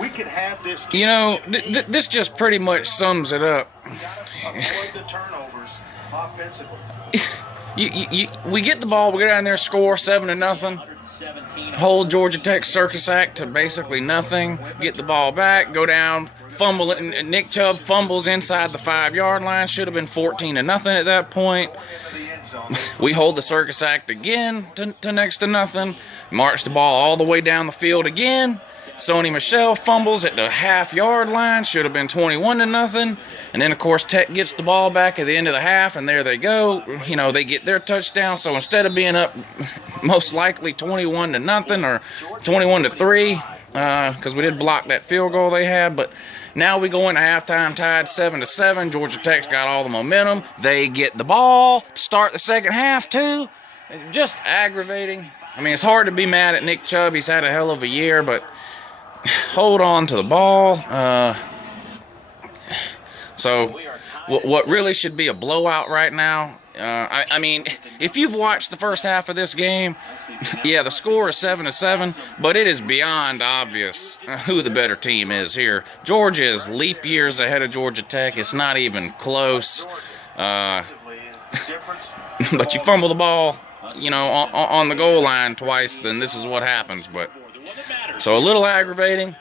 We could have this. You know, this just pretty much sums it up. Avoid the turnovers offensively. We get the ball, we go down there, score 7-0. Hold Georgia Tech circus act to basically nothing. Get the ball back, go down, fumble it, and Nick Chubb fumbles inside the 5-yard line. Should have been 14-0 at that point. We hold the circus act again to next to nothing. March the ball all the way down the field again. Sony Michel fumbles at the half-yard line. Should have been 21-0. And then, of course, Tech gets the ball back at the end of the half, and there they go. You know, they get their touchdown. So instead of being up most likely 21-0 or 21-3, because we did block that field goal they had, but now we go into halftime tied 7-7. Georgia Tech's got all the momentum. They get the ball to start the second half, too. Just aggravating. I mean, it's hard to be mad at Nick Chubb. He's had a hell of a year, but hold on to the ball. So what really should be a blowout right now, I mean, if you've watched the first half of this game, yeah, the score is 7-7, but it is beyond obvious who the better team is here. Georgia is leap years ahead of Georgia Tech. It's not even close. But you fumble the ball, you know, on the goal line twice, then this is what happens. But so a little aggravating.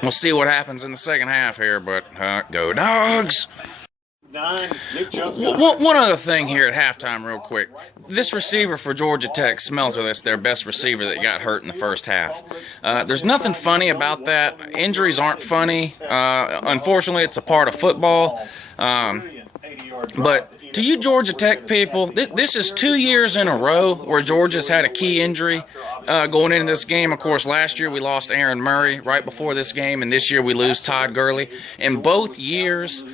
We'll see what happens in the second half here, but go Dogs! One other thing here at halftime real quick. This receiver for Georgia Tech, Smelter, that's their best receiver that got hurt in the first half. There's nothing funny about that. Injuries aren't funny. Unfortunately, it's a part of football. But to you Georgia Tech people, this is 2 years in a row where Georgia's had a key injury going into this game. Of course, last year we lost Aaron Murray right before this game, and this year we lose Todd Gurley. In both years,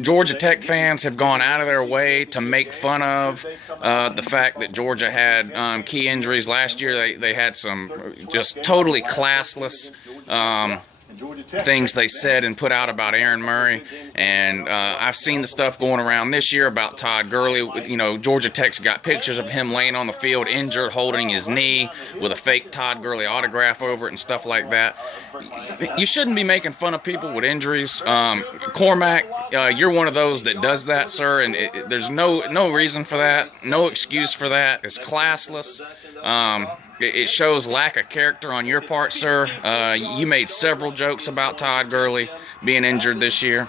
Georgia Tech fans have gone out of their way to make fun of the fact that Georgia had key injuries. Last year they had some just totally classless things they said and put out about Aaron Murray, and I've seen the stuff going around this year about Todd Gurley. You know, Georgia Tech's got pictures of him laying on the field injured, holding his knee with a fake Todd Gurley autograph over it and stuff like that. You shouldn't be making fun of people with injuries. Cormac, you're one of those that does that, sir, and there's no reason for that, no excuse for that. It's classless. It shows lack of character on your part, sir. You made several jokes about Todd Gurley being injured this year.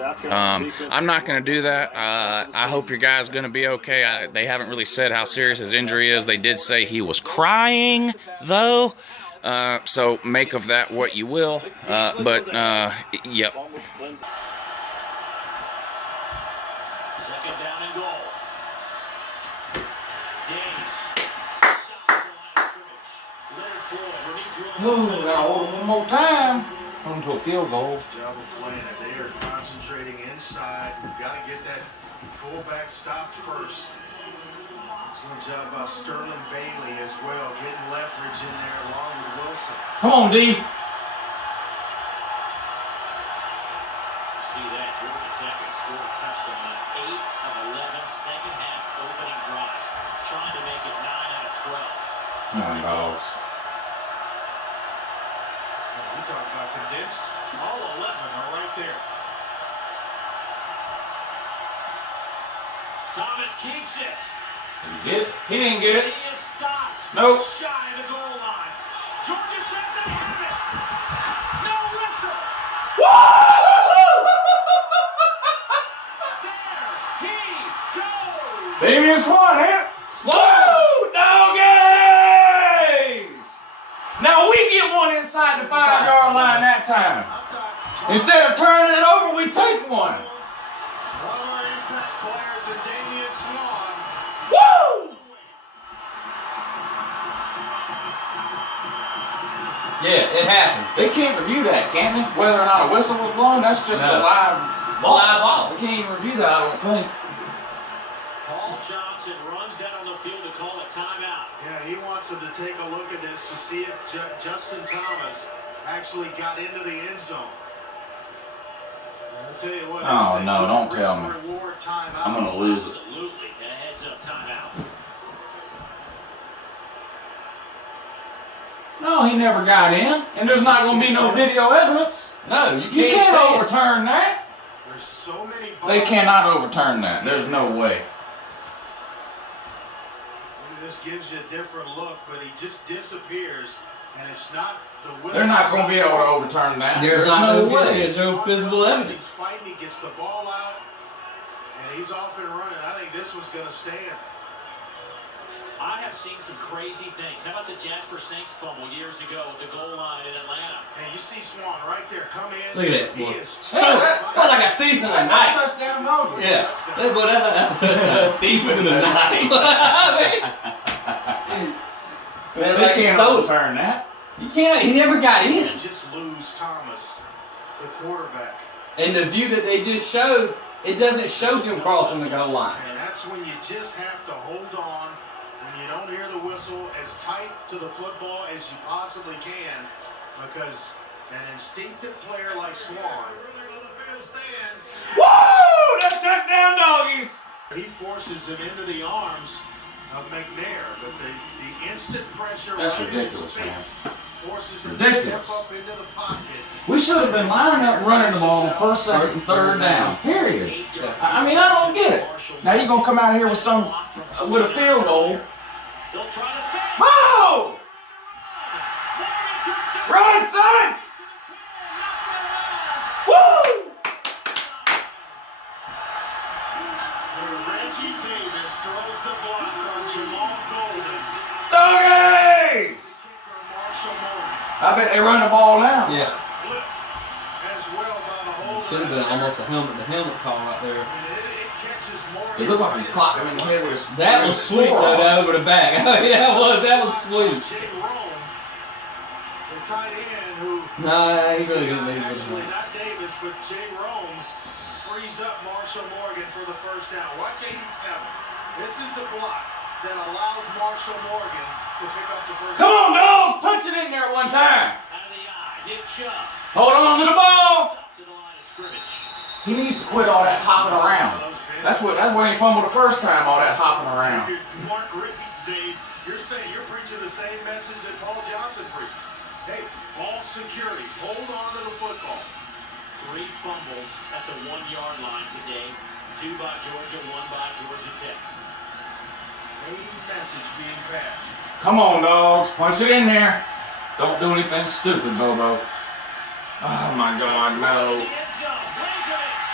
I'm not going to do that. I hope your guy's going to be okay. They haven't really said how serious his injury is. They did say he was crying, though. So make of that what you will. Yep. Second down and goal. Ooh, gotta hold him one more time. Come to a field goal. Job of playing it. They are concentrating inside. We've got to get that fullback stopped first. Excellent job by Sterling Bailey as well, getting leverage in there along with Wilson. Come on, D. See that, Georgia Tech has scored a touchdown on 8 of 11 second half opening drives, trying to make it 9 out of 12. Dogs. We talk about condensed. All 11 are right there. Thomas keeps it. Did he get it? He didn't get it. He is stopped. Nope. Shy of the goal line. Georgia says they have it. No whistle. There he goes. Damian Swan, eh? Woo! Doggies! Now we get one inside the 5-yard line that time. Instead of turning it over, we take one. One of our impact players is Damian Swan. Woo! Yeah, it happened. They can't review that, can they? Whether or not a whistle was blown, that's just a live ball. They can't even review that, I don't think. Paul Johnson runs out on the field to call a timeout. Yeah, he wants him to take a look at this to see if Justin Thomas actually got into the end zone. I'll tell you what. Oh, no, don't tell me. I'm going to lose it. Absolutely. A heads-up timeout. No, he never got in, and there's not going to be no video evidence. No, you You can't can't say it. overturn that. There's so many They balls. cannot overturn that. There's no way. This gives you a different look, but he just disappears, and it's not the whistle. They're not going to be able to overturn that. There's not no way. way. There's no physical He's evidence. fighting, he gets the ball out, and he's off and running. I think this one's going to stand. I have seen some crazy things. How about the Jasper Sinks fumble years ago at the goal line in Atlanta? Hey, you see Swan right there. Come in. Look at that, He boy. is That's like a thief in the night. Touchdown dog. Yeah, that's a touchdown. Thief in the night. Man, They like can't stole. overturn that. You can't. He never got in. just lose Thomas, the quarterback. And the view that they just showed, it doesn't show him crossing the goal line. And that's when you just have to hold on when you don't hear the whistle as tight to the football as you possibly can, because an instinctive player like Swan, Woo! That's touchdown doggies. he forces him into the arms of McNair, but the instant pressure That's right ridiculous, in his face forces him Ridiculous. to step up into the pocket. We should have been lining up running the ball on first, second, and third down. Period. I mean, I don't get it. Now you're gonna come out here with a field goal. They'll try to fake. Whoa! Run, son! Woo! Reggie Davis throws the block on Jamal Golden. Doggies! Kicker Marshall Morgan. I bet they run the ball now. Yeah, Flip as well by the hold. should have been almost a helmet call right there. It catches Morgan. It looked like he clocked him in the head with his. That was sweet though, that over the back. I mean, that was sweet. Jay Rome, the tight end who. No, he really didn't leave with Actually, him. not Davis, but Jay Rome frees up Marshall Morgan for the first down. Watch 87. This is the block that allows Marshall Morgan to pick up the first Come down. on, dogs! Punch it in there one time. Out of the eye. Nick Chubb. Hold on to the ball. Up to the line of scrimmage. He needs to quit all that hopping around. That's where he fumbled the first time. All that hopping around. Mark Rippey, Zane, you're preaching the same message that Paul Johnson preached. Hey, ball security. Hold on to the football. 3 fumbles at the 1-yard line today. 2 by Georgia, 1 by Georgia Tech. Same message being passed. Come on, dogs. Punch it in there. Don't do anything stupid, Bobo. Oh my God, no. In the end zone. Blazevich.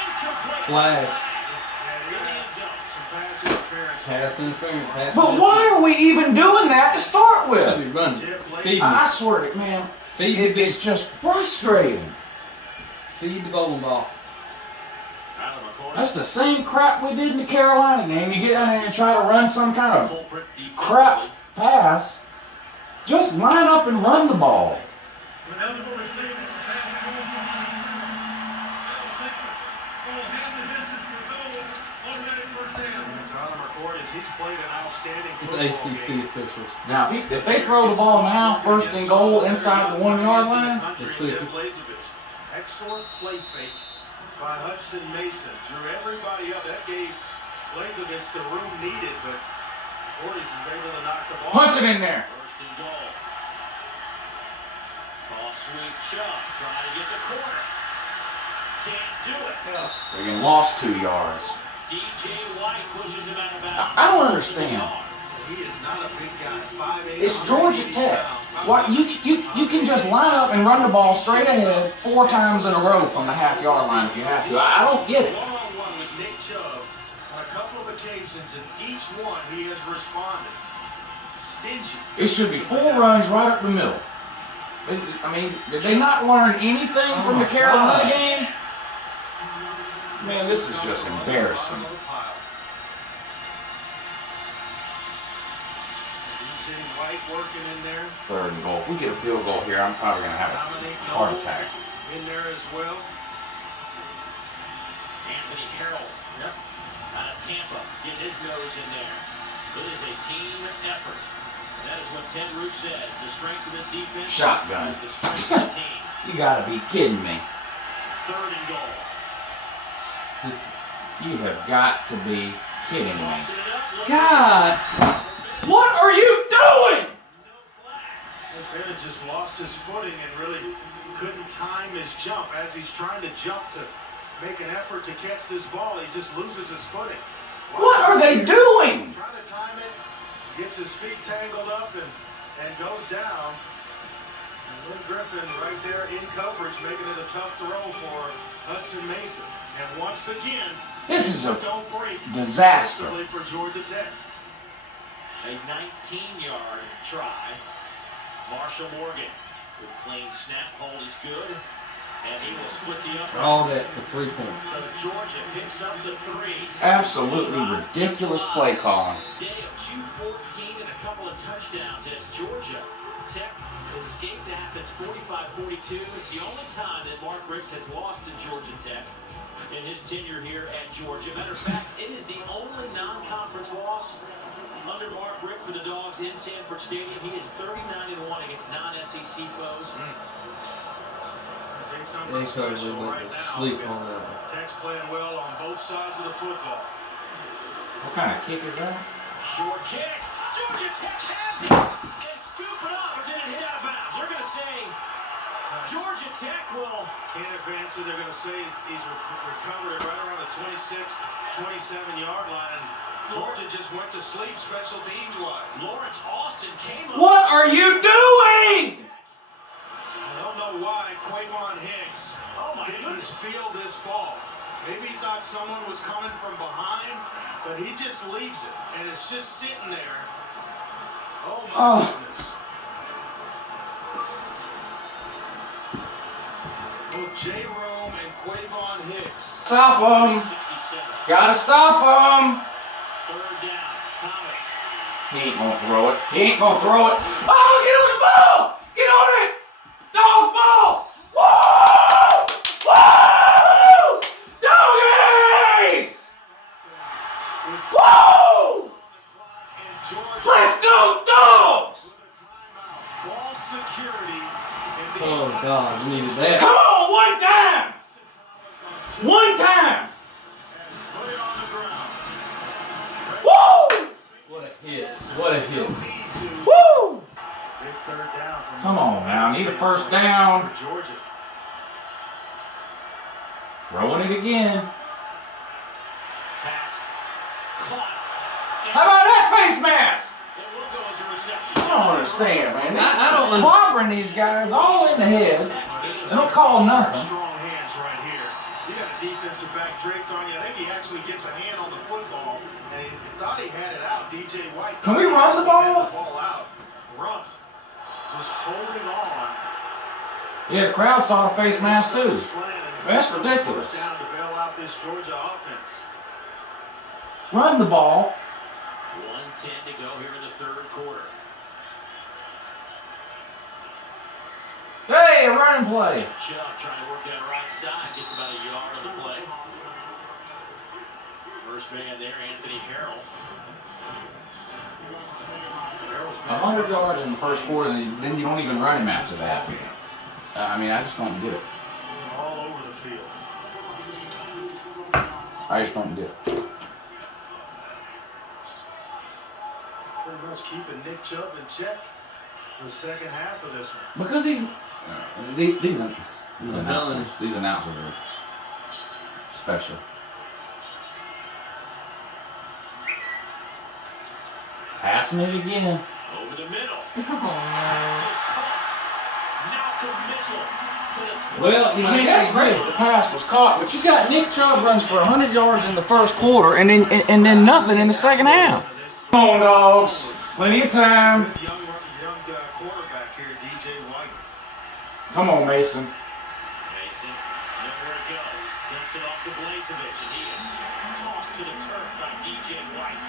Incomplete. Flag. In the end zone. Some pass interference. Pass interference. But why are we even doing that to start Should be with? running. Feed I me. swear to man, Feed the it's just frustrating. Feed the bowling ball. Tyler McCoy. That's the same crap we did in the Carolina game. You get down there and try to run some kind of Culprit defensively. crap pass. Just line up and run the ball. Tyler McCoy, he's played an outstanding It's football ACC game. officials. Now, if they throw the ball now, first and goal inside the 1-yard line, It's clear. Excellent play fake by Hudson Mason. Drew everybody up. That gave Blazevich the room needed, but Portis is able to knock the ball. punch it in there. First and goal. Ball sweep Chubb. Trying to get the corner. Can't do it. Friggin' lost 2 yards. DJ White pushes him out of bounds. I don't understand. He is not a big guy. 5'8". It's Georgia Tech. What you can just line up and run the ball straight ahead 4 times in a row from the half-yard line if you have to. I don't get it. One-on-one with Nick Chubb on a couple of occasions, and each one he has responded. Stingy. It should be 4 runs right up the middle. I mean, did they not learn anything from the Carolina game? Man, this is just embarrassing. DJ White working in there. 3rd and goal. If we get a field goal here, I'm probably going to have Dominic a heart attack. in there as well. Anthony Harrell. Yep. Out of Tampa. Getting his nose in there. It is a team effort. And that is what Ted Root says. The strength of this defense Shotgun. is the strength of the team. You got to be kidding me. 3rd and goal. You have got to be kidding me. Lofted it up. God, what are you doing? No flags. Bennett just lost his footing and really couldn't time his jump. As he's trying to jump to make an effort to catch this ball, he just loses his footing. What are they doing? Trying to time it, gets his feet tangled up and goes down. And Lynn Griffin right there in coverage, making it a tough throw for Hudson Mason. And once again, This is a don't break disaster. for Georgia Tech. A 19-yard try. Marshall Morgan with clean snap, hold is good, and he will split the uprights. All that for 3 points. So Georgia picks up the 3. Absolutely ridiculous play calling. Day of 214 and a couple of touchdowns as Georgia Tech escaped Athens 45-42. It's the only time that Mark Richt has lost to Georgia Tech in his tenure here at Georgia. Matter of fact, it is the only non-conference loss under Mark Richt for the Dogs in Sanford Stadium. He is 39-1 against non-SEC foes. They probably went to sleep on that. Tech's playing well on both sides of the football. What kind of kick is that? Short kick. Georgia Tech has it. They scoop it up, but then it hit out of bounds. They're going to say Georgia Tech will. Can't advance it. They're going to say he's recovered it right around the 26, 27-yard line. Georgia just went to sleep special teams-wise. Lawrence Austin came up. What are you doing? I don't know why Quavon Hicks didn't feel this ball. Maybe he thought someone was coming from behind, but he just leaves it, and it's just sitting there. Oh, my goodness. Both J. Rome and Quavon Hicks. Stop him. 67. Gotta stop him. Third down. Thomas. He ain't gonna throw it. He ain't gonna throw it. Oh, get on the ball! Get on it! Dog's ball! Woo! Woo! Doggies! Woo! Let's go, Dogs! Ball security. Oh, God, we needed that. Come on, one time! One time! Put it on the ground. Woo! What a hit. What a hit. Woo! Big third down from Come on now, need a first down. for Georgia. Throwing it again. Pass. Caught. How about that face mask? It will go as a reception. I don't understand, man. I don't They're clobbering these guys all in the head. They don't call nothing. Strong hands right here. You got a defensive back draped on you. I think he actually gets a hand on the football, and he thought he had it out. DJ White. Can we run the ball? Had the ball out. Ruff just holding on. Yeah, the crowd saw the face mask too. Slant, and That's first ridiculous. down to bail out this Georgia offense. Run the ball. 1:10 to go here in the third quarter. Hey, a running play. Chubb trying to work that right side. Gets about a yard on the play. First man there, Anthony Harrell. 100 yards in the first quarter, and then you don't even run him after that. I mean, I just don't get it. All over the field. I just don't get it. Pretty much keeping Nick Chubb in check the second half of this one. Because these announcers are special. Passing it again. Over the middle. Pass is caught. Malcolm Mitchell to the 20. Well, you know, I mean, that's great. The pass was caught, but you got Nick Chubb runs for 100 yards in the first quarter, and then nothing in the second half. Come on, Dogs. Plenty of time. Young quarterback here, DJ White. Come on, Mason. Mason, nowhere to go. Dumps it off to Blazevich, and he is tossed to the turf by DJ White.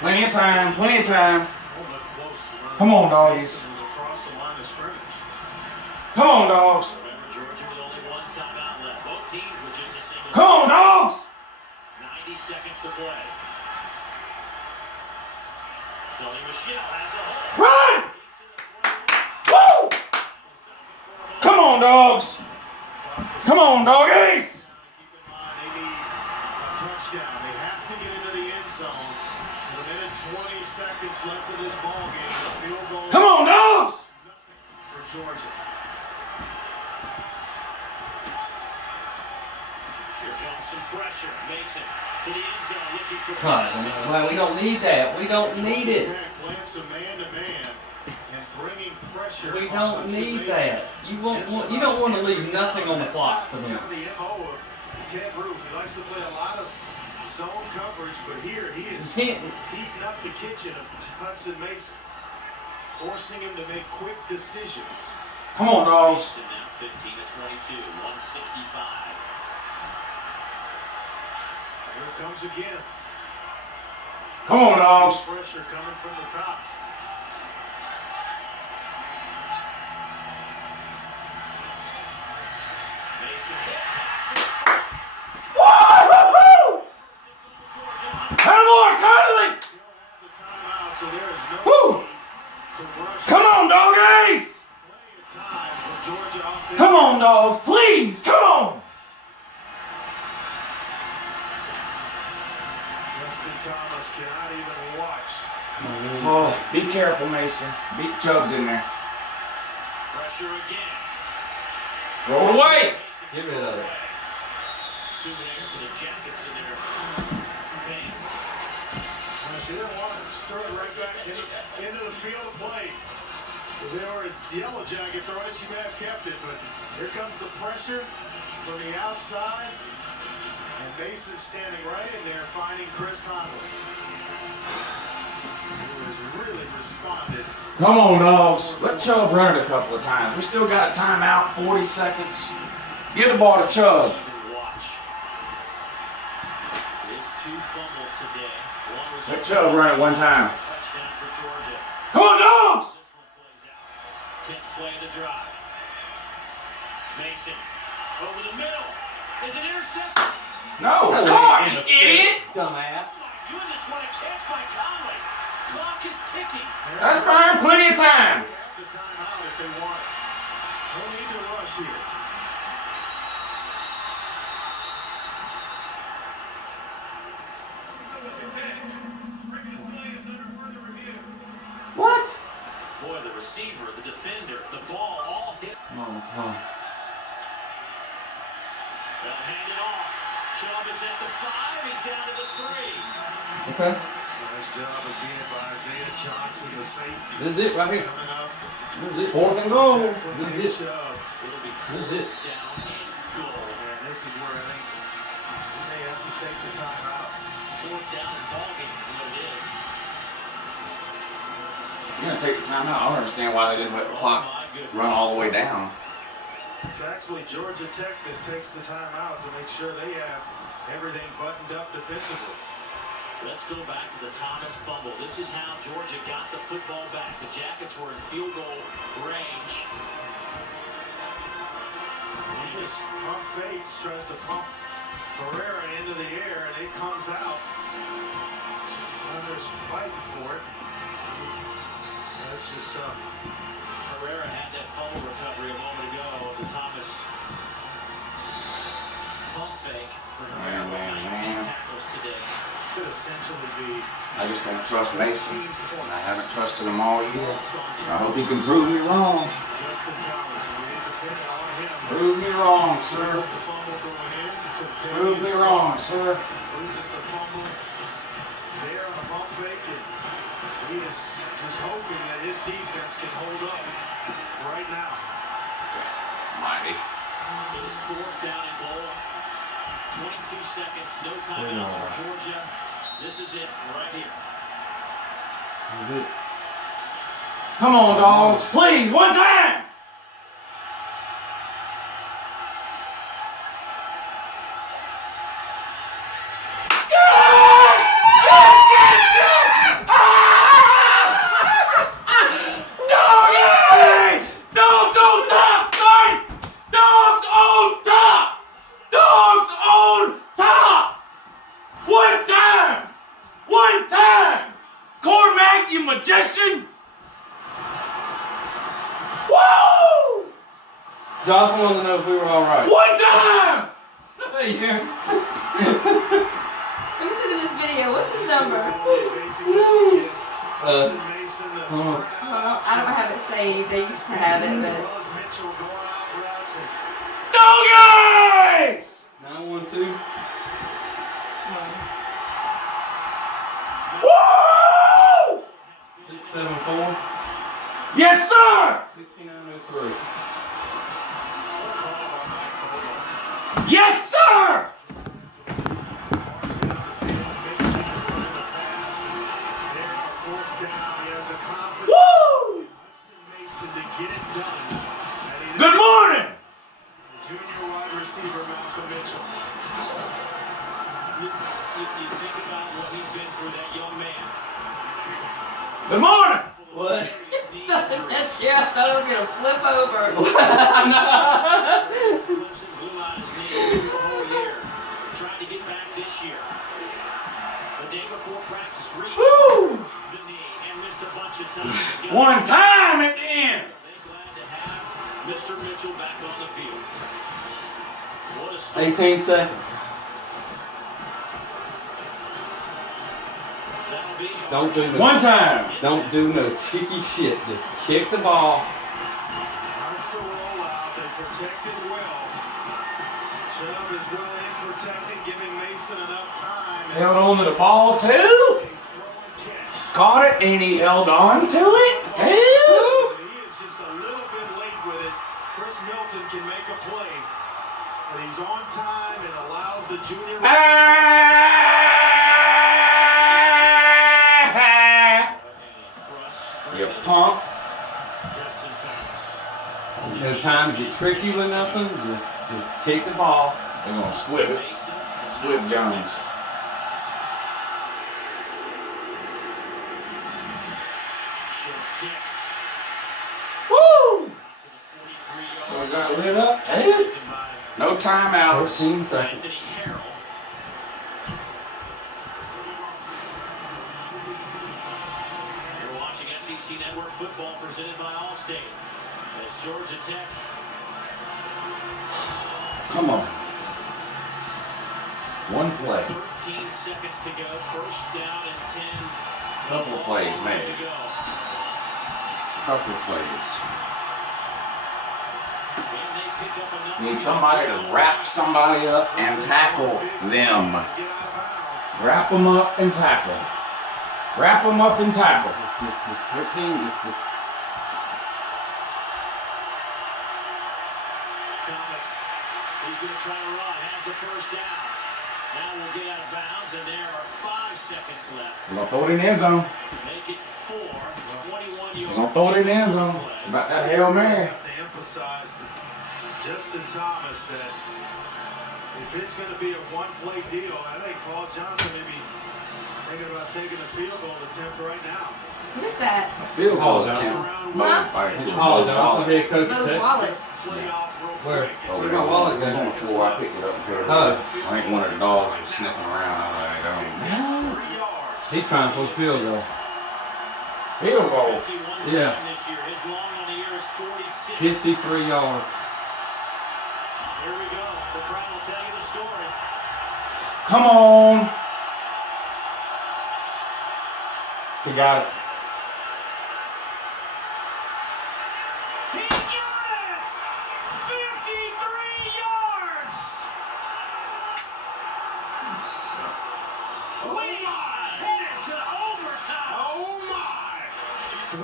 Plenty of time. Plenty of time. Oh, look close. Come on, doggies. Mason was across the line of scrimmage. Come on, Dogs. Remember, Georgia with only one timeout left. Both teams with just a single. Come on, Dogs. 90 seconds to play. Sonny Michel has a hole. Run! Woo! Come on, Dogs. Come on, Doggies. Keep in mind, they need a touchdown. They have to get into the end zone. With a minute 20 seconds left of this ball game. The field goal. Come on, Dogs. Georgia. Here comes some pressure. Mason to the end zone looking for Well, we don't need that. We don't need it. Playing some man-to-man and bringing pressure. We don't need that. You don't want to leave nothing on the clock for them. The MO of Ted Roof. He likes to play a lot of zone coverage, but here he is heating up the kitchen of Hudson Mason, forcing him to make quick decisions. Come on, dogs. Now 15 to 22, 165. Here it comes again. Come on, dogs. Pressure coming from the top. Mason hit, passes. Woo-hoo-hoo! Come on, Carly! Still have the timeout, so there is no Woo! need to rush. Come on, doggies! Plenty of time for Georgia offense. Come on, dogs, please, come on! Justin Thomas cannot even watch. Oh, be careful, Mason. Beat Chubb's in there. Pressure again. Throw it away! Get rid of it. Souvenir for the Jackets in their fans. She didn't want to stir it right back into the field of play. If they were a Yellow Jacket throwing it, she may have kept it, but here comes the pressure from the outside. And Mason standing right in there, finding Chris Conley, who has really responded. Come on, dogs. Let Chubb run it a couple of times. We still got a timeout, 40 seconds. Get the ball to Chubb. Watch. His 2 fumbles today. One was Let Chubb run it one time. touchdown for Georgia. Come on, dogs! This one plays out. 10th play of the drive. Mason over the middle. Is it intercepted? No, it's caught, you idiot! Dumbass. Goodness, what a catch by Conley. Clock is ticking. That's fine, plenty of time. They have the timeout if they want it. No need to rush here. What? Boy, the receiver, the defender, the ball all hit. Oh. They'll hand it off. Chubb is at the 5. He's down to the 3. Okay. Nice job again by Isaiah Johnson, the safety. This is it right here. Coming up. This is it. 4th and goal. This is it. Chubb. It'll be This is it. down and goal. And this is where I think we may have to take the timeout. 4th down and ball game is what it is. You're going to take the timeout. I don't understand why they didn't let the clock run all the way down. It's actually Georgia Tech that takes the timeout to make sure they have everything buttoned up defensively. Let's go back to the Thomas fumble. This is how Georgia got the football back. The Jackets were in field goal range. He just pump fakes, tries to pump Herrera into the air, and it comes out. Hunter's fighting for it. That's just tough. Herrera had that fumble recovery a moment ago of the Thomas pump fake. Herrera with 19 tackles today. Could essentially be I just don't trust Mason. 18 points. I haven't trusted him all year. I hope he can prove me wrong. Justin Thomas, we depend on him. Prove me wrong, sir. Loses the fumble going in. Prove me wrong, sir. Loses the fumble there on a pump fake, and he is just hoping that his defense can hold up right now. Mighty. It is 4th down and goal. 22 seconds, no timeout for Georgia. This is it right here. This is it. Come on, dogs. Please, one time. Dogs on top, son! Dogs on top! Dogs on top! One time! One time! Cormac, you magician! Woo! Jonathan wanted to know if we were all right. One time! Yeah. Let me send him this video. What's his number? Basically, Mason, the uh-huh. spread out Well, I don't have it saved. They used to have it, as but well as Mitchell going out routes and Doggies! 9-1-2. Woo! 6-7-4. Yes, sir! 69-03. Yes, sir! Woo! Mason to get it done. Good morning! Junior wide receiver Malcolm Mitchell. You think about what he's been through, that young man. Good morning! What? that shit, I thought I was gonna flip over. Clemson blew out his knee the whole year. Trying to get back this year. The day before practice, Woo! the knee and missed a bunch of time. One time at the end. They're glad to have Mr. Mitchell back on the field. What a start. 18 seconds. That'll be Don't do no. One time. Don't do no cheeky shit. Just kick the ball. Nice the rollout. They protected well. Chubb is well in protected, giving Mason enough time. Held on to the ball, too. A throw and catch. Caught it, and he held on to it, too. He is just a little bit late with it. Chris Milton can make a play, but he's on time and allows the junior. You punk. Justin Thomas. No time to get tricky with nothing. Just kick the ball. They're going to squib it. Mason. Squib Jones. Short kick Woo! to the 43-yard. We got lit up, too. No timeouts. 13 Anthony seconds. Harrell. You're watching SEC Network football presented by Allstate. As Georgia Tech Come on. One play. 13 seconds to go. First down and 10. Couple of plays, Long way maybe. to go. Couple of plays. And they pick up another. Need somebody to wrap somebody up and tackle them. Wrap them up and tackle. Wrap them up and tackle. Just 13. Just. Thomas, he's going to try to run. Has the first down. Now we'll get out of bounds, and there are 5 seconds left. We're going to throw it in the end zone. Make it 4. 21 We're going to throw it in the end zone. About that Hail Mary. I have to emphasize to Justin Thomas that if it's going to be a one-play deal, I think Paul Johnson may be thinking about taking a field goal attempt right now. What is that? Field goal Paul attempt. Paul Johnson, head coach Those at Tech. wallet. Playoff real Where? quick. See my wallet It was on go. the floor. I picked it up and put it Oh. away. I think one of the dogs was sniffing around. I was like, I don't 3 yards. He's trying for the field goal. Field goal. 51 Yeah. time this year. His long on the year is 46. 53 yards. Here we go. The crowd will tell you the story. Come on. He got it. He got it! 53 yards! We are headed to overtime. Oh my!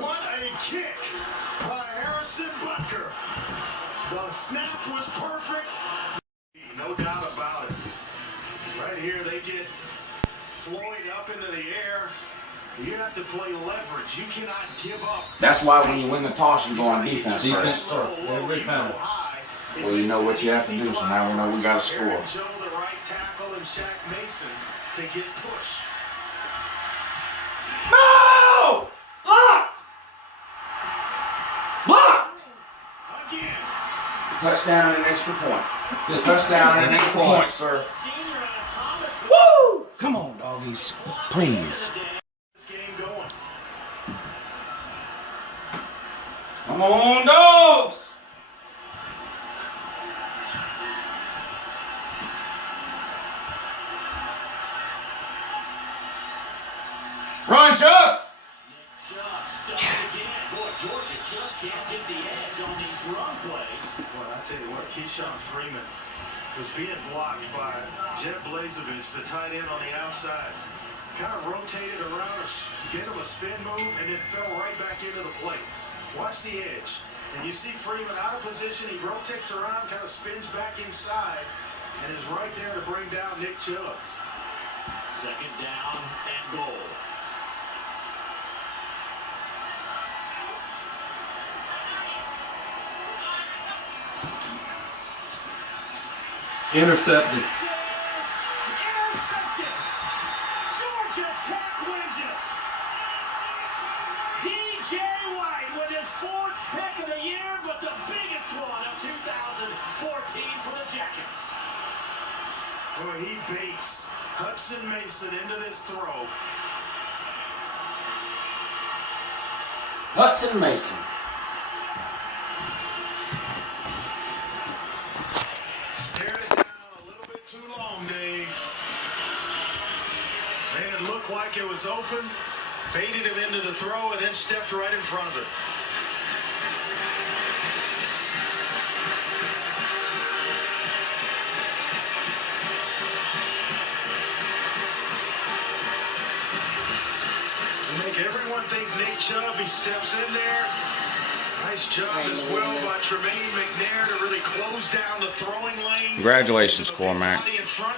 What a kick by Harrison Butker. The snap was perfect. No doubt about it. Right here, they get Floyd up into the air. You have to play leverage. You cannot give up. That's why when you win the toss, you go on defense Defense first. first. Every time. Well, you know what you have to do, so now we know we got to score. Aaron Joe, the right tackle, and Shaq Mason to get push. No! Blocked! Blocked! Again. Touchdown and an extra point. That's it. Touchdown and an extra point, sir. Senior out Thomas. Woo! Come on, doggies. Please. This game going. Come on, dogs! Run, Chuck! Georgia just can't get the edge on these run plays. Well, I tell you what, Keyshawn Freeman was being blocked by Jeb Blazevich, the tight end on the outside. Kind of rotated around, get him a spin move, and then fell right back into the plate. Watch the edge. And you see Freeman out of position. He rotates around, kind of spins back inside, and is right there to bring down Nick Chubb. Second down and goal. Intercepted. Intercepted. Georgia Tech wins it. DJ White with his 4th pick of the year, but the biggest one of 2014 for the Jackets. Boy, he baits Hudson Mason into this throw. Hudson Mason. Stared it down a little bit too long, Dave. Made it look like it was open, baited him into the throw, and then stepped right in front of it. Make everyone think Nick Chubb. He steps in there. Nice job as well by Tremaine McNair to really close down the throwing lane. Congratulations, Cormac. Body in front.